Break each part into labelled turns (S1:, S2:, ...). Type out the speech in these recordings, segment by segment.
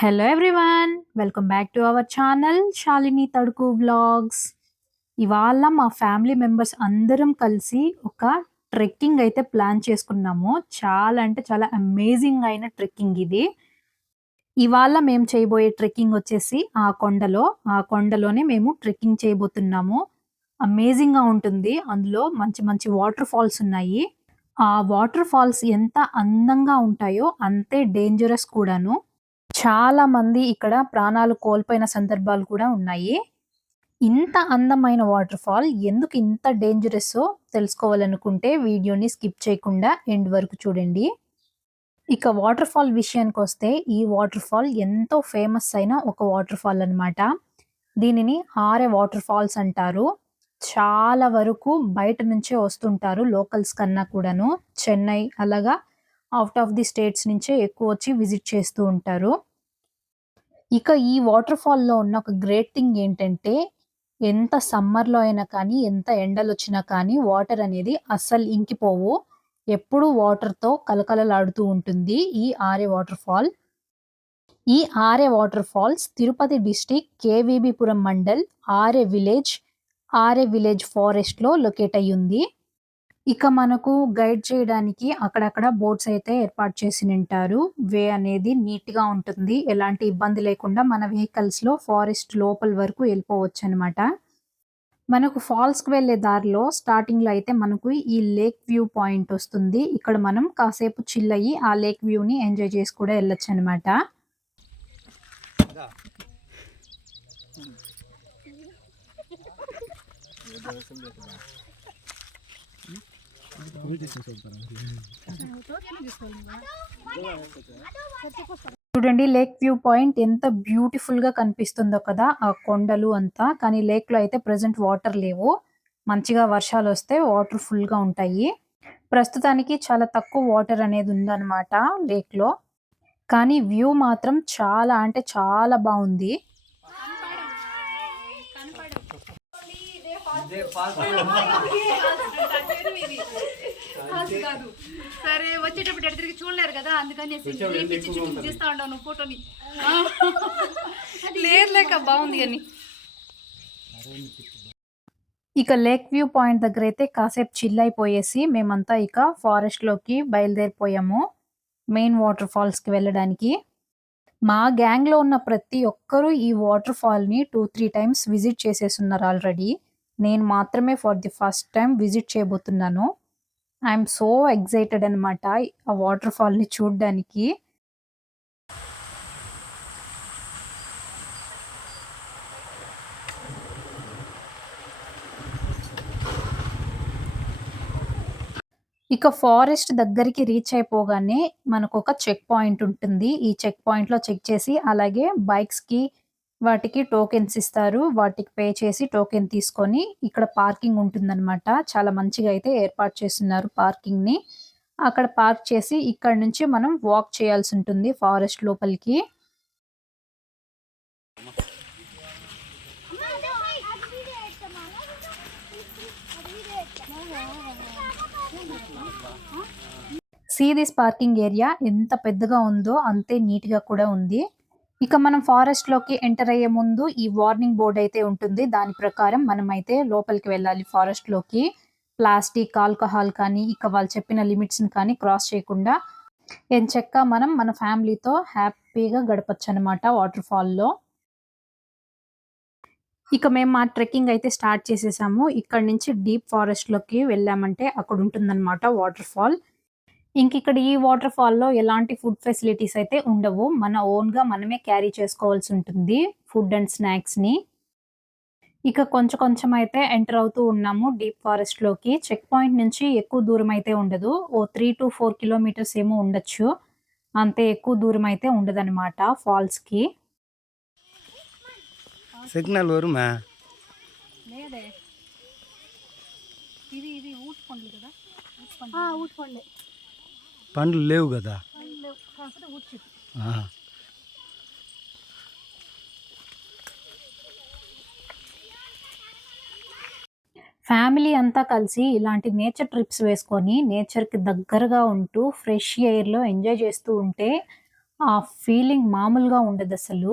S1: Hello everyone welcome back to our channel Shalini Thaduku vlogs ఇవాళ మా family members అందరం కలిసి ఒక ట్రెక్కింగ్ అయితే ప్లాన్ చేసుకున్నాము. చాలా అంటే చాలా అమేజింగ్ అయిన ట్రెక్కింగ్ ఇది. ఇవాళ మేము చేయబోయే ట్రెక్కింగ్ వచ్చేసి ఆ కొండలో ఆ కొండలోనే మేము ట్రెక్కింగ్ చేయబోతున్నాము. అమేజింగ్గా ఉంటుంది. అందులో మంచి మంచి వాటర్ ఫాల్స్ ఉన్నాయి. ఆ వాటర్ ఫాల్స్ ఎంత అందంగా ఉంటాయో అంతే డేంజరస్ కూడాను. చాలా మంది ఇక్కడ ప్రాణాలు కోల్పోయిన సందర్భాలు కూడా ఉన్నాయి. ఇంత అందమైన వాటర్ ఫాల్ ఎందుకు ఇంత డేంజరస్సో తెలుసుకోవాలనుకుంటే వీడియోని స్కిప్ చేయకుండా ఎండ్ వరకు చూడండి. ఇక వాటర్ ఫాల్ విషయానికి వస్తే ఈ వాటర్ ఫాల్ ఎంతో ఫేమస్ అయిన ఒక వాటర్ ఫాల్ అనమాట దీనిని ఆరే వాటర్ ఫాల్స్ అంటారు. చాలా వరకు బయట నుంచే వస్తుంటారు లోకల్స్ కన్నా కూడాను. చెన్నై అలాగా అవుట్ ఆఫ్ ది స్టేట్స్ నుంచే ఎక్కువ వచ్చి విజిట్ చేస్తూ ఉంటారు. ఇక ఈ వాటర్ ఫాల్లో ఉన్న ఒక గ్రేట్ థింగ్ ఏంటంటే ఎంత సమ్మర్లో అయినా కానీ ఎంత ఎండలు వచ్చినా కానీ వాటర్ అనేది అస్సలు ఇంకిపోవు. ఎప్పుడు వాటర్తో కలకలలాడుతూ ఉంటుంది ఈ ఆరే వాటర్ ఫాల్ ఈ Aare water falls Tirupati district KVBPuram mandal Aare village Aare village ఫారెస్ట్లో లొకేట్ అయ్యి ఉంది ఇక మనకు గైడ్ చేయడానికి అక్కడక్కడ బోట్స్ అయితే ఏర్పాటు చేసి ఉంటారు వే అనేది నీట్గా ఉంటుంది. ఎలాంటి ఇబ్బంది లేకుండా మన వెహికల్స్లో ఫారెస్ట్ లోపల వరకు వెళ్ళిపోవచ్చు అనమాట మనకు ఫాల్స్కి వెళ్ళే దారిలో స్టార్టింగ్లో అయితే మనకు ఈ లేక్ వ్యూ పాయింట్ వస్తుంది. ఇక్కడ మనం కాసేపు చిల్ అయ్యి ఆ లేక్ వ్యూ ని ఎంజాయ్ చేసి కూడా వెళ్ళొచ్చు అనమాట చూడండి లేక్ వ్యూ పాయింట్ ఎంత బ్యూటిఫుల్గా కనిపిస్తుందో కదా ఆ కొండలు అంతా. కానీ లేక్లో అయితే ప్రెసెంట్ వాటర్ లేవు. మంచిగా వర్షాలు వస్తే వాటర్ ఫుల్గా ఉంటాయి. ప్రస్తుతానికి చాలా తక్కువ వాటర్ అనేది ఉందన్నమాట లేక్లో. కానీ వ్యూ మాత్రం చాలా అంటే చాలా బాగుంది.
S2: కాదు సరే వచ్చేటప్పుడు ఎటు తిరిగి చూడలేరు కదా అందుకని పిచ్చి ఉండవు నువ్వు ఫోటోని. లేదు లేక బాగుంది అని
S1: ఇక లేక్ వ్యూ పాయింట్ దగ్గర అయితే కాసేపు చిల్ అయిపోయేసి మేమంతా ఇక ఫారెస్ట్లోకి బయలుదేరిపోయాము మెయిన్ వాటర్ ఫాల్స్కి వెళ్ళడానికి. మా గ్యాంగ్లో ఉన్న ప్రతి ఒక్కరూ ఈ వాటర్ ఫాల్ని టూ త్రీ టైమ్స్ విజిట్ చేసేస్తున్నారు ఆల్రెడీ నేను మాత్రమే for the first time visit చేయబోతున్నాను. ఐఎమ్ సో ఎగ్జైటెడ్ అనమాట ఆ వాటర్ ఫాల్ని చూడడానికి. ఇక ఫారెస్ట్ దగ్గరికి రీచ్ అయిపోగానే మనకు ఒక చెక్ పాయింట్ ఉంటుంది. ఈ చెక్ పాయింట్లో చెక్ చేసి అలాగే బైక్స్కి వాటికి టోకెన్స్ ఇస్తారు. వాటికి పే చేసి టోకెన్ తీసుకొని ఇక్కడ పార్కింగ్ ఉంటుందన్నమాట. చాలా మంచిగా అయితే ఏర్పాటు చేస్తున్నారు పార్కింగ్ని అక్కడ పార్క్ చేసి ఇక్కడ నుంచి మనం వాక్ చేయాల్సి ఉంటుంది ఫారెస్ట్ లోపలికి. సీ దిస్ పార్కింగ్ ఏరియా ఎంత పెద్దగా ఉందో అంతే నీట్గా కూడా ఉంది. ఇక మనం ఫారెస్ట్లోకి ఎంటర్ అయ్యే ముందు ఈ వార్నింగ్ బోర్డ్ అయితే ఉంటుంది. దాని ప్రకారం మనం అయితే లోపలికి వెళ్ళాలి ఫారెస్ట్లోకి. ప్లాస్టిక్ ఆల్కహాల్ కానీ ఇక వాళ్ళు చెప్పిన లిమిట్స్ కానీ క్రాస్ చేయకుండా. ఎంచక్క మనం మన ఫ్యామిలీతో హ్యాపీగా గడపచ్చు అనమాట వాటర్ ఫాల్లో. ఇక మేము మా ట్రెక్కింగ్ అయితే స్టార్ట్ చేసేసాము. ఇక్కడ నుంచి డీప్ ఫారెస్ట్లోకి వెళ్ళామంటే అక్కడ ఉంటుందన్నమాట వాటర్ ఫాల్ ఇంక ఇక్కడ ఈ వాటర్ ఫాల్లో ఎలాంటి ఫుడ్ ఫెసిలిటీస్ అయితే ఉండవు. మన ఓన్గా మనమే క్యారీ చేసుకోవాల్సి ఉంటుంది ఫుడ్ అండ్ స్నాక్స్ని ఇక కొంచెం కొంచెం అయితే ఎంటర్ అవుతూ ఉన్నాము డీప్ ఫారెస్ట్లోకి చెక్ పాయింట్ నుంచి ఎక్కువ దూరం అయితే ఉండదు. ఓ త్రీ టు ఫోర్ కిలోమీటర్స్ ఏమో ఉండొచ్చు. అంతే ఎక్కువ దూరం అయితే ఉండదన్నమాట ఫాల్స్కి
S3: సిగ్నల్ వరుమా
S2: లేదే. ఇది ఇది ఊట్ కదా? ఊట్ పండ్లు
S3: లేవు కదా?
S1: ఫ్యామిలీ అంతా కలిసి ఇలాంటి నేచర్ ట్రిప్స్ వేసుకొని నేచర్కి దగ్గరగా ఉంటూ ఫ్రెష్ ఎయిర్లో ఎంజాయ్ చేస్తూ ఉంటే ఆ ఫీలింగ్ మామూలుగా ఉండదు అసలు.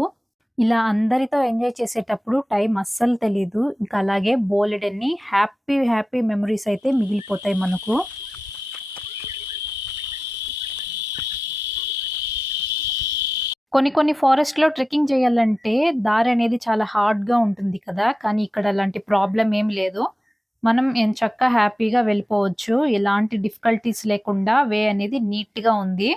S1: ఇలా అందరితో ఎంజాయ్ చేసేటప్పుడు టైం అస్సలు తెలీదు. ఇంకా అలాగే బోలెడన్ని హ్యాపీ హ్యాపీ మెమరీస్ అయితే మిగిలిపోతాయి మనకు. కొన్ని కొన్ని ఫారెస్ట్‌లో ట్రెక్కింగ్ చేయాలంటే దారి అనేది చాలా హార్డ్‌గా ఉంటుంది కదా! కానీ ఇక్కడ అలాంటి ప్రాబ్లం ఏం లేదు. మనం ఎంచక్కా హ్యాపీగా వెళ్ళిపోవచ్చు. ఎలాంటి డిఫికల్టీస్ లేకుండా వే అనేది నీట్‌గా ఉంది.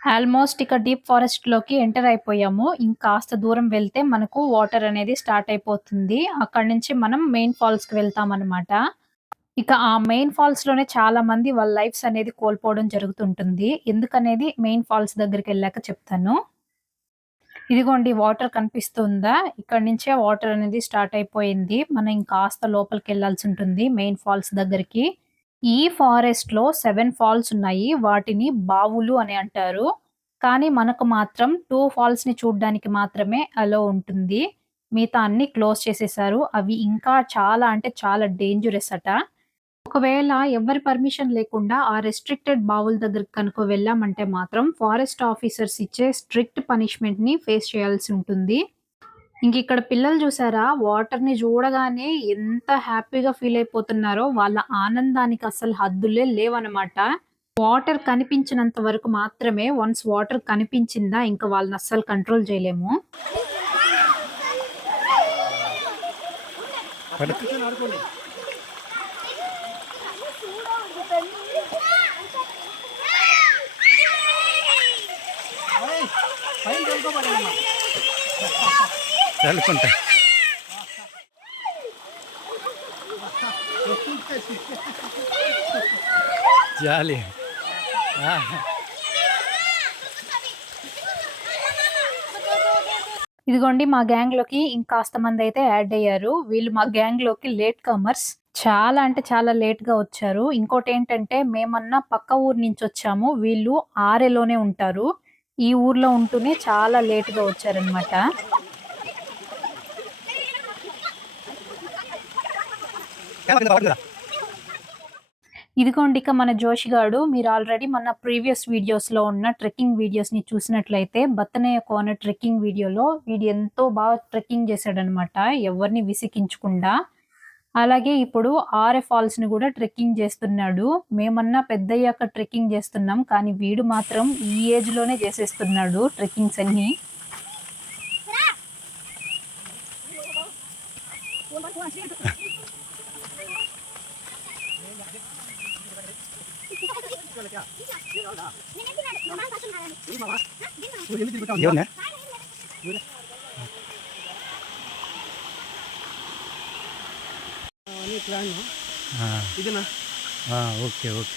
S1: ఆల్మోస్ట్ ఇక డీప్ ఫారెస్ట్‌లోకి ఎంటర్ అయిపోయాము. ఇంకాస్త దూరం వెళ్తే మనకు వాటర్ అనేది స్టార్ట్ అయిపోతుంది. అక్కడి నుంచి మనం మెయిన్ ఫాల్స్‌కి వెళ్తామనమాట. ఇక ఆ మెయిన్ ఫాల్స్‌లోనే చాలా మంది వాళ్ళ లైఫ్స్ అనేది కోల్పోవడం జరుగుతుంటుంది. ఎందుకనేది మెయిన్ ఫాల్స్ దగ్గరికి వెళ్ళాక చెప్తాను. ఇదిగోండి వాటర్ కనిపిస్తుందా? ఇక్కడ నుంచే వాటర్ అనేది స్టార్ట్ అయిపోయింది. మనం ఇంకాస్త లోపలికెళ్ళాల్సి ఉంటుంది మెయిన్ ఫాల్స్ దగ్గరికి. ఈ ఫారెస్ట్‌లో సెవెన్ ఫాల్స్ ఉన్నాయి. వాటిని బావులు అని అంటారు. కానీ మనకు మాత్రం 2 ఫాల్స్‌ని చూడడానికి మాత్రమే అలో ఉంటుంది. మిగతా అన్ని క్లోజ్ చేసేశారు. అవి ఇంకా చాలా అంటే చాలా డేంజరస్ అట. ఒకవేళ ఎవ్వరి పర్మిషన్ లేకుండా ఆ రెస్ట్రిక్టెడ్ బావుల దగ్గరికి కనుక వెళ్ళామంటే మాత్రం ఫారెస్ట్ ఆఫీసర్స్ ఇచ్చే స్ట్రిక్ట్ పనిష్మెంట్‌ని ఫేస్ చేయాల్సి ఉంటుంది. ఇంకిక్కడ పిల్లలు చూసారా? వాటర్‌ని చూడగానే ఎంత హ్యాపీగా ఫీల్ అయిపోతున్నారో వాళ్ళ ఆనందానికి అసలు హద్దులే లేవన్నమాట వాటర్ కనిపించినంత వరకు మాత్రమే వన్స్ వాటర్ కనిపించిందా ఇంకా వాళ్ళని అస్సలు కంట్రోల్ చేయలేము.
S3: చల్లుకుంటా జాలి
S1: ఇదిగోండి మా గ్యాంగ్‌లోకి ఇంకాస్త అయితే యాడ్ అయ్యారు. వీళ్ళు మా గ్యాంగ్‌లోకి లేట్ కమర్స్. చాలా అంటే చాలా లేట్‌గా వచ్చారు. ఇంకోటి ఏంటంటే మేమన్నా పక్క ఊరు నుంచొచ్చాము. వీళ్ళు ఆరేలోనే ఉంటారు. ఈ ఊర్లో ఉంటూనే చాలా లేట్‌గా వచ్చారనమాట. ఇదిగోండి ఇక మన జోషిగాడు మీరు ఆల్రెడీ మన ప్రీవియస్ వీడియోస్‌లో ఉన్న ట్రెక్కింగ్ వీడియోస్‌ని చూసినట్లయితే బత్తనయ్య కోన ట్రెక్కింగ్ వీడియోలో వీడు ఎంతో బాగా ట్రెక్కింగ్ చేశాడనమాట. ఎవరిని విసికించకుండా అలాగే ఇప్పుడు ఆర్ఎ ఫాల్స్‌ని కూడా ట్రెక్కింగ్ చేస్తున్నాడు. మేమన్నా పెద్దయ్యాక ట్రెక్కింగ్ చేస్తున్నాం. కానీ వీడు మాత్రం ఈ ఏజ్‌లోనే చేసేస్తున్నాడు ట్రెక్కింగ్స్ అన్నీ.
S3: ఎవరినా? Okay okay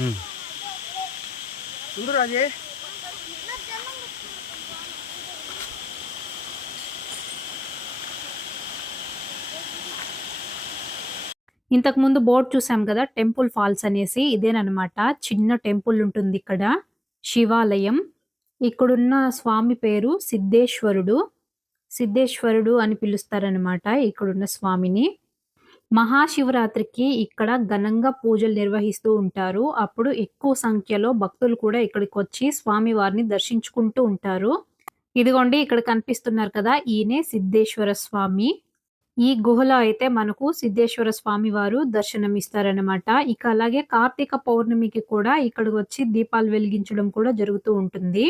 S3: um.
S1: ఇంతకుముందు బోర్డ్ చూసాం కదా! టెంపుల్ ఫాల్స్ అనేసి ఇదేననమాట. చిన్న టెంపుల్ ఉంటుంది ఇక్కడ. శివాలయం. ఇక్కడున్న స్వామి పేరు సిద్ధేశ్వరుడు. సిద్ధేశ్వరుడు అని పిలుస్తారనమాట ఇక్కడున్న స్వామిని. మహాశివరాత్రికి ఇక్కడ ఘనంగా పూజలు నిర్వహిస్తూ ఉంటారు. అప్పుడు ఎక్కువ సంఖ్యలో భక్తులు కూడా ఇక్కడికొచ్చి స్వామివారిని దర్శించుకుంటూ ఉంటారు. ఇదిగోండి ఇక్కడ కనిపిస్తున్నారు కదా! ఈయనే సిద్ధేశ్వర స్వామి. ఈ గుహలో అయితే మనకు సిద్ధేశ్వర స్వామి వారు దర్శనమిస్తారనమాట. ఇక అలాగే కార్తీక పౌర్ణమికి కూడా ఇక్కడికొచ్చి దీపాలు వెలిగించడం కూడా జరుగుతూ ఉంటుంది.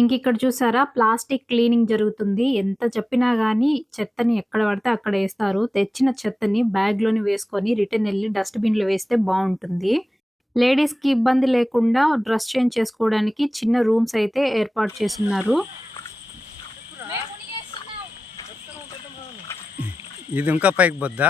S1: ఇంకిక్కడ చూసారా ప్లాస్టిక్ క్లీనింగ్ జరుగుతుంది. ఎంత చెప్పినా గానీ చెత్తని ఎక్కడ పడితే అక్కడ ఏస్తారు. తెచ్చిన చెత్తని బ్యాగ్‌లోని వేసుకొని రిటర్న్ ఎళ్ళి డస్ట్‌బిన్‌లో వేస్తే బావుంటుంది. లేడీస్‌కి ఇబ్బంది లేకుండా డ్రెస్ చేంజ్ చేసుకోవడానికి చిన్న రూమ్స్ అయితే ఏర్పాటు చేసున్నారు.
S3: ఇది ఇంకా పైకి పోద్దా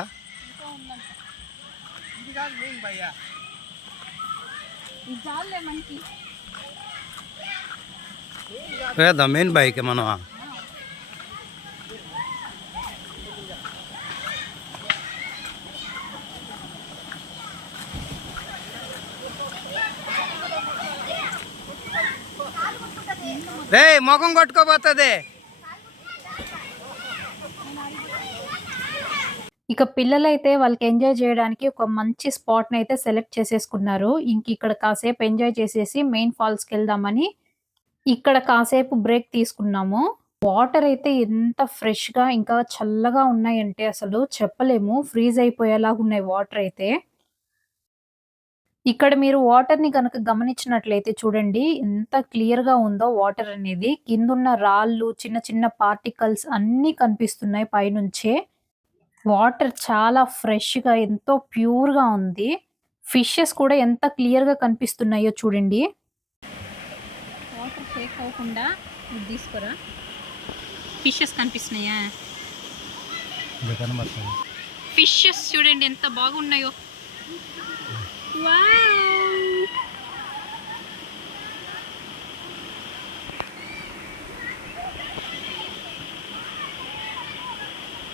S3: లేదా మెయిన్ బైక్ మనం రే ముఖం కొట్టుకోపోతుంది
S1: ఇక ఇక పిల్లలైతే వాళ్ళకి ఎంజాయ్ చేయడానికి ఒక మంచి స్పాట్‌ని అయితే సెలెక్ట్ చేసేసుకున్నారు. ఇంక ఇక్కడ కాసేపు ఎంజాయ్ చేసేసి మెయిన్ ఫాల్స్‌కి వెళ్దామని ఇక్కడ కాసేపు బ్రేక్ తీసుకున్నాము. వాటర్ అయితే ఎంత ఫ్రెష్‌గా ఇంకా చల్లగా ఉన్నాయంటే అసలు చెప్పలేము. ఫ్రీజ్ అయిపోయేలాగా ఉన్నాయి వాటర్ అయితే. ఇక్కడ మీరు వాటర్‌ని గనక గమనించినట్లయితే చూడండి ఎంత క్లియర్‌గా ఉందో వాటర్ అనేది. కిందున్న రాళ్ళు, చిన్న చిన్న పార్టికల్స్ అన్నీ కనిపిస్తున్నాయి పైనుంచే. వాటర్ చాలా ఫ్రెష్‌గా ఎంతో ప్యూర్‌గా ఉంది. ఫిషెస్ కూడా ఎంత క్లియర్‌గా కనిపిస్తున్నాయో చూడండి. షేక్ అవ్వకుండా ఇది తీసుకోరా. ఫిషెస్ కనిపిస్తున్నాయా? ఫిషెస్ చూడండి ఎంత బాగున్నాయో. వావ్!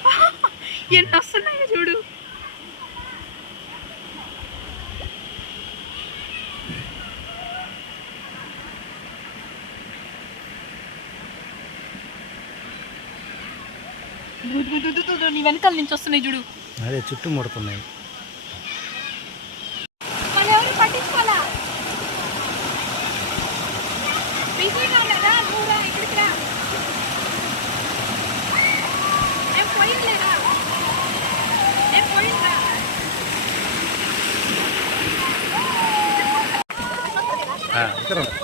S1: ఎన్ని వస్తున్నాయో చూడు. దు దు దు దు దు దు నీ వెనకాల నుంచి వస్తున్నాయి చూడు.
S3: అదే చుట్టూ ముడుతున్నాయి.
S2: వాళ్ళెవరు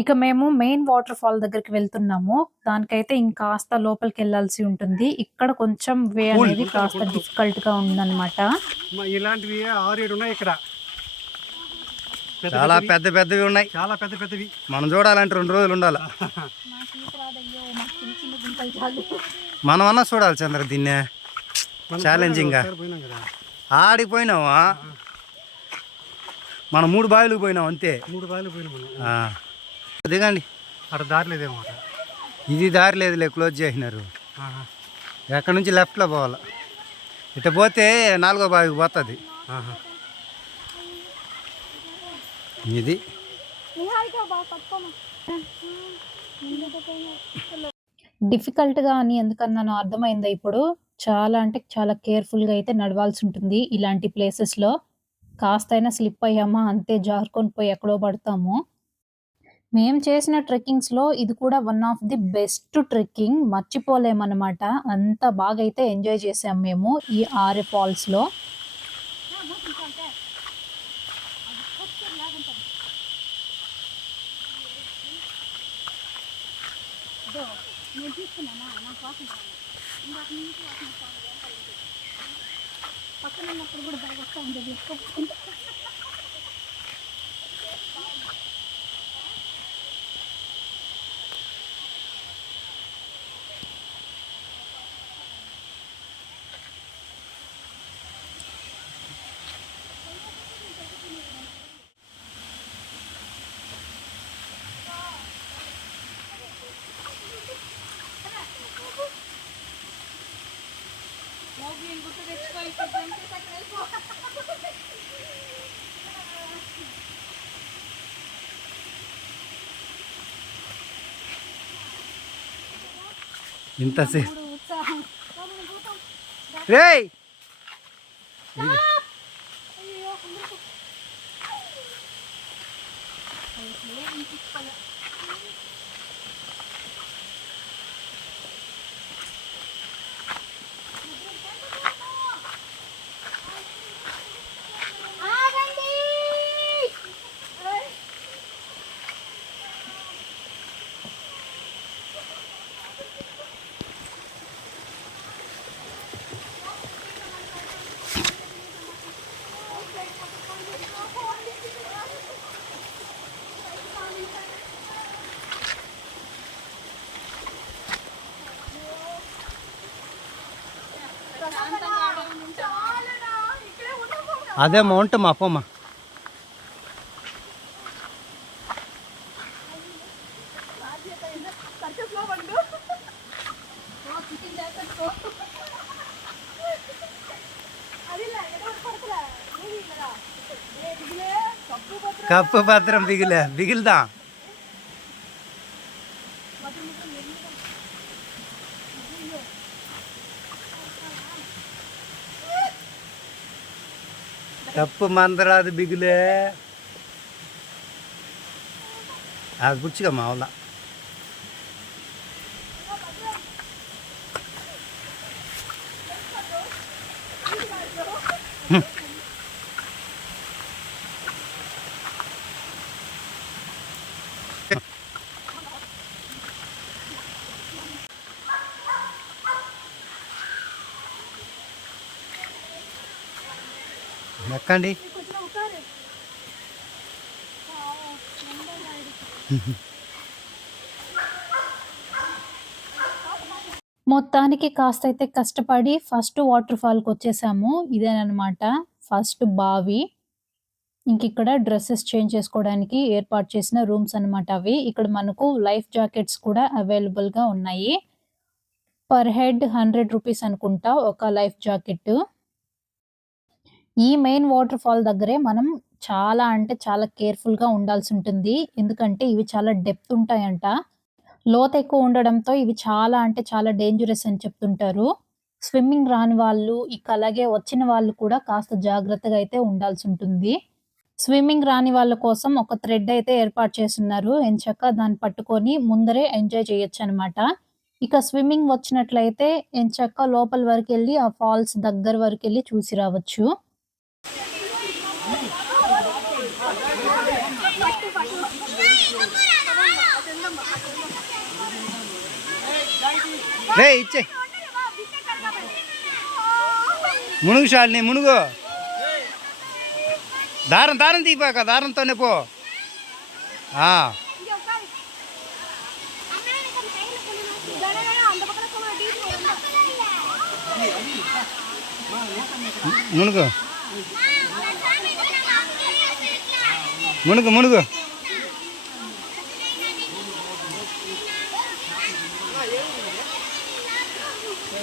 S1: ఇక మేము మెయిన్ వాటర్ ఫాల్ దగ్గరికి వెళ్తున్నాము. దానికైతే ఇంకాస్త లోపలికి వెళ్ళాల్సి ఉంటుంది. ఇక్కడ కొంచెం వే అనేది కాస్త డిఫికల్ట్గా ఉందన్నమాట.
S4: ఇలాంటివి ఆరు ఏడు ఉన్నాయి ఇక్కడ.
S3: చాలా. పెద్ద పెద్దవి ఉన్నాయి.
S4: చాలా పెద్ద పెద్దవి.
S3: మనం చూడాలంటే రెండు రోజులు ఉండాలి. మనం అన్నా చూడాలి చంద్ర దీన్నే. ఛాలెంజింగ్గా
S4: ఒకసారి పోయినాం కదా
S3: ఆడికి పోయినావా మనం మూడు బావిలు పోయినాం అంతే
S4: మూడు బాయిలు పోయినాం.
S3: దిగండి
S4: అక్కడ దారి లేదేమో అక్కడ
S3: ఇది దారి లేదులే క్లోజ్ చేసినారు
S4: ఆహా.
S3: ఎక్కడి నుంచి లెఫ్ట్లో పోవాలి ఇటు పోతే నాలుగో బావికి పోతుంది
S4: ఆహా.
S3: ఇది
S1: డిఫికల్ట్గా అని ఎందుకన్నానో అర్థమైందా ఇప్పుడు? చాలా అంటే చాలా కేర్‌ఫుల్గా అయితే నడవాల్సి ఉంటుంది ఇలాంటి ప్లేసెస్లో. కాస్తైనా స్లిప్ అయ్యామా? అంతే జారుకొని పోయి ఎక్కడో పడతాము. మేము చేసిన ట్రెక్కింగ్స్లో ఇది కూడా one of the best trekking. మర్చిపోలేమన్నమాట. అంత బాగా అయితే ఎంజాయ్ చేసాం మేము ఈ ఆరే ఫాల్స్లో
S2: నేను తీసుకున్నానా? నాకు వాసన ఇందాక నుంచి పక్కన ఉన్నప్పుడు కూడా బాగా వస్తూ ఉంటుంది
S3: ఇంతసేపు
S2: ఇప్పుడు ఉత్సాహం బాబు
S3: అదేమ్మా ఉంటామా అప్పమ్మా కప్పు భద్రం ತಪ್ಪು ಮಂದ್ರ ಅದು ಬಿಗಿಲೆ. ಅದು ಬಿಡ್ಸಿಕಮ್ಮ ಅವಲ್ಲ ಹ್ಞೂ ఎక్కండి
S1: మొత్తానికి కాస్త అయితే కష్టపడి ఫస్ట్ వాటర్ ఫాల్కి వచ్చేసాము. ఇదేనమాట ఫస్ట్ బావి. ఇంక ఇక్కడ డ్రెస్సెస్ చేంజ్ చేసుకోవడానికి ఏర్పాటు చేసిన రూమ్స్ అన్నమాట అవి. ఇక్కడ మనకు లైఫ్ జాకెట్స్ కూడా అవైలబుల్గా గా ఉన్నాయి. పర్ హెడ్ హండ్రెడ్ రూపీస్ అనుకుంటా ఒక లైఫ్ జాకెట్. ఈ మెయిన్ వాటర్ ఫాల్ దగ్గరే మనం చాలా అంటే చాలా కేర్ఫుల్గా ఉండాల్సి ఉంటుంది. ఎందుకంటే ఇవి చాలా డెప్త్ ఉంటాయంట. లోత ఎక్కువ ఉండడంతో ఇవి చాలా అంటే చాలా డేంజరస్ అని చెప్తుంటారు. స్విమ్మింగ్ రాని వాళ్ళు ఇక అలాగే వచ్చిన వాళ్ళు కూడా కాస్త జాగ్రత్తగా అయితే ఉండాల్సి ఉంటుంది. స్విమ్మింగ్ రాని వాళ్ళ కోసం ఒక థ్రెడ్ అయితే ఏర్పాటు చేస్తున్నారు. ఎంచక్క దాన్ని పట్టుకొని ముందరే ఎంజాయ్ చేయొచ్చు అనమాట ఇక స్విమ్మింగ్ వచ్చినట్లయితే ఎంచక్క లోపల వరకు వెళ్ళి ఆ ఫాల్స్ దగ్గర వరకు వెళ్ళి చూసి రావచ్చు.
S3: రే ఇచ్చే మునుగు శాలిని మునుగు దారం దారం తీపాక దారంతోనే పో ఆ, మునుగు మునుగు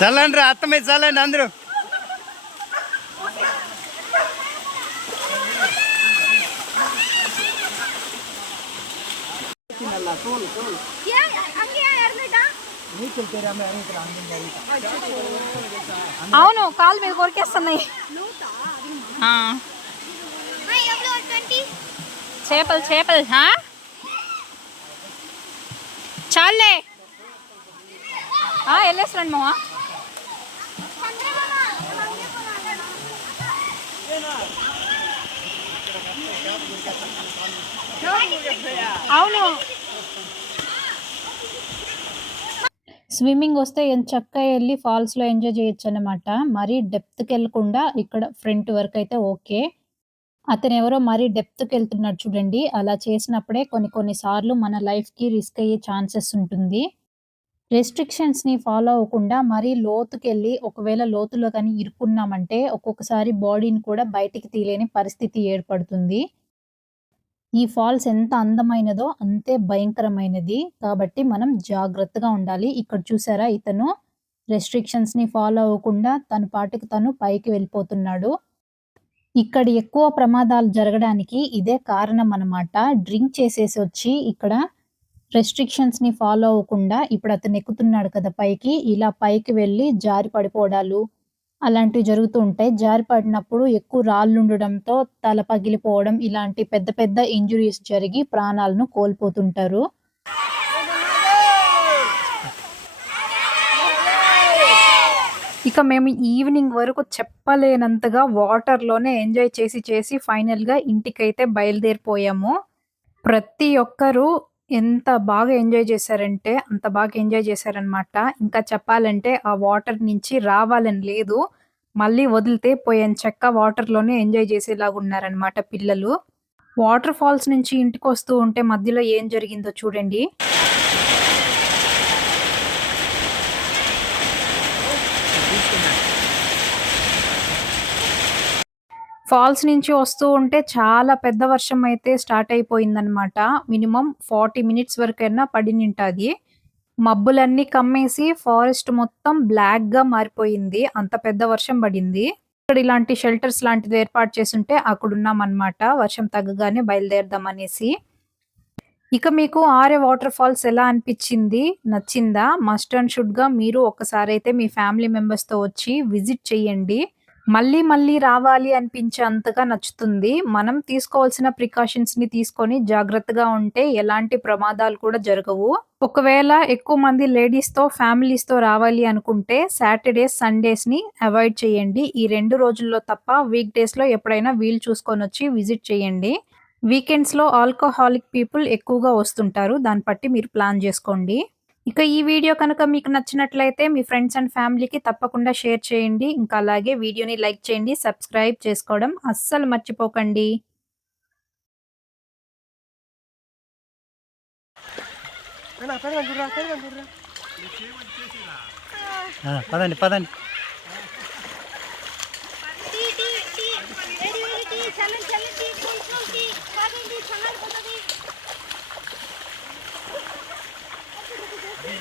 S3: చల్లండి రా అత్తమై చల్లండి అందరూ.
S1: అవును కాలు మీద కొరికేస్తున్నాయి. చేపలు చేపలు? చాలే ఆ, వెళ్ళేసిరండి మావా. అవును. స్విమ్మింగ్ వస్తే ఎంత చక్కగా వెళ్ళి ఫాల్స్లో ఎంజాయ్ చేయొచ్చు అనమాట మరి డెప్త్కి వెళ్ళకుండా ఇక్కడ ఫ్రంట్ వరకు అయితే ఓకే. అతను ఎవరో మరీ డెప్త్కి వెళ్తున్నాడు చూడండి. అలా చేసినప్పుడే కొన్ని కొన్ని సార్లు మన లైఫ్కి రిస్క్ అయ్యే ఛాన్సెస్ ఉంటుంది. రెస్ట్రిక్షన్స్ని ఫాలో అవ్వకుండా మరీ లోతుకెళ్ళి ఒకవేళ లోతులో కానీ ఇరుక్కున్నామంటే ఒక్కొక్కసారి బాడీని కూడా బయటికి తీయలేని పరిస్థితి ఏర్పడుతుంది. ఈ ఫాల్స్ ఎంత అందమైనదో అంతే భయంకరమైనది. కాబట్టి మనం జాగ్రత్తగా ఉండాలి. ఇక్కడ చూసారా ఇతను రెస్ట్రిక్షన్స్ని ఫాలో అవ్వకుండా తన పాటికి తను పైకి వెళ్ళిపోతున్నాడు. ఇక్కడ ఎక్కువ ప్రమాదాలు జరగడానికి ఇదే కారణం అన్నమాట డ్రింక్ చేసేసి వచ్చి ఇక్కడ రెస్ట్రిక్షన్స్ని ఫాలో అవ్వకుండా ఇప్పుడు అతను ఎక్కుతున్నాడు కదా పైకి ఇలా పైకి వెళ్ళి జారి పడిపోవడాలు అలాంటివి జరుగుతూ ఉంటాయి జారి పడినప్పుడు ఎక్కువ రాళ్ళు ఉండడంతో తల పగిలిపోవడం ఇలాంటి పెద్ద పెద్ద ఇంజురీస్ జరిగి ప్రాణాలను కోల్పోతుంటారు ఇక మేము ఈవినింగ్ వరకు చెప్పలేనంతగా వాటర్‌లోనే ఎంజాయ్ చేసి చేసి ఫైనల్‌గా ఇంటికైతే బయలుదేరిపోయాము. ప్రతి ఒక్కరు ఎంత బాగా ఎంజాయ్ చేశారంటే అంత బాగా ఎంజాయ్ చేశారనమాట. ఇంకా చెప్పాలంటే ఆ వాటర్ నుంచి రావాలని లేదు. మళ్ళీ వదిలితే పోయేంచక్కా వాటర్‌లోనే ఎంజాయ్ చేసేలాగున్నారనమాట పిల్లలు. వాటర్ ఫాల్స్ నుంచి ఇంటికి వస్తూ ఉంటే మధ్యలో ఏం జరిగిందో చూడండి. ఫాల్స్ నుంచి వస్తూ ఉంటే చాలా పెద్ద వర్షం అయితే స్టార్ట్ అయిపోయిందనమాట. మినిమమ్ 40 మినిట్స్ వరకైనా పడినింటుంది మబ్బులన్నీ కమ్మేసి ఫారెస్ట్ మొత్తం బ్లాక్‌గా మారిపోయింది. అంత పెద్ద వర్షం పడింది. ఇక్కడ ఇలాంటి షెల్టర్స్ లాంటిది ఏర్పాటు చేసుంటే అక్కడున్నామనమాట. వర్షం తగ్గగానే బయలుదేరదామనేసి. ఇక మీకు ఆరే వాటర్ ఫాల్స్ ఎలా అనిపించింది నచ్చిందా? మస్ట్ అండ్ షుడ్‌గా మీరు ఒక్కసారైతే మీ ఫ్యామిలీ మెంబర్స్‌తో వచ్చి విజిట్ చేయండి. మళ్ళీ మళ్ళీ రావాలి అనిపించే అంతగా నచ్చుతుంది. మనం తీసుకోవాల్సిన ప్రికాషన్స్‌ని తీసుకొని జాగ్రత్తగా ఉంటే ఎలాంటి ప్రమాదాలు కూడా జరగవు. ఒకవేళ ఎక్కువ మంది లేడీస్‌తో, ఫ్యామిలీస్‌తో రావాలి అనుకుంటే సాటర్‌డేస్, సండేస్‌ని అవాయిడ్ చేయండి. ఈ రెండు రోజుల్లో తప్ప వీక్ డేస్‌లో ఎప్పుడైనా వీలు చూసుకొనొచ్చి విజిట్ చేయండి. వీకెండ్స్‌లో ఆల్కహాలిక్ పీపుల్ ఎక్కువగా వస్తుంటారు. దాన్ని బట్టి మీరు ప్లాన్ చేసుకోండి ఇక ఈ వీడియో కనుక మీకు నచ్చినట్లయితే మీ ఫ్రెండ్స్ అండ్ ఫ్యామిలీకి తప్పకుండా షేర్ చేయండి. ఇంకా అలాగే వీడియోని లైక్ చేయండి. సబ్స్క్రైబ్ చేసుకోవడం అస్సలు మర్చిపోకండి.
S3: పదండి పదండి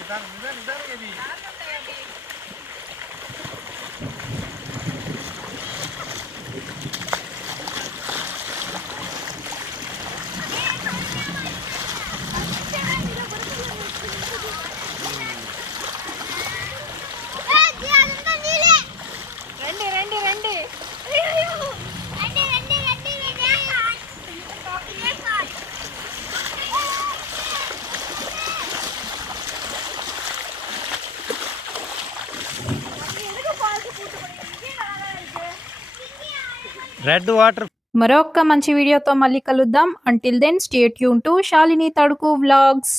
S5: Dar-me. రెడ్
S3: వాటర్
S1: మరొక మంచి వీడియోతో మళ్ళీ కలుద్దాం. Until then stay tune to Shalini Thaduku vlogs.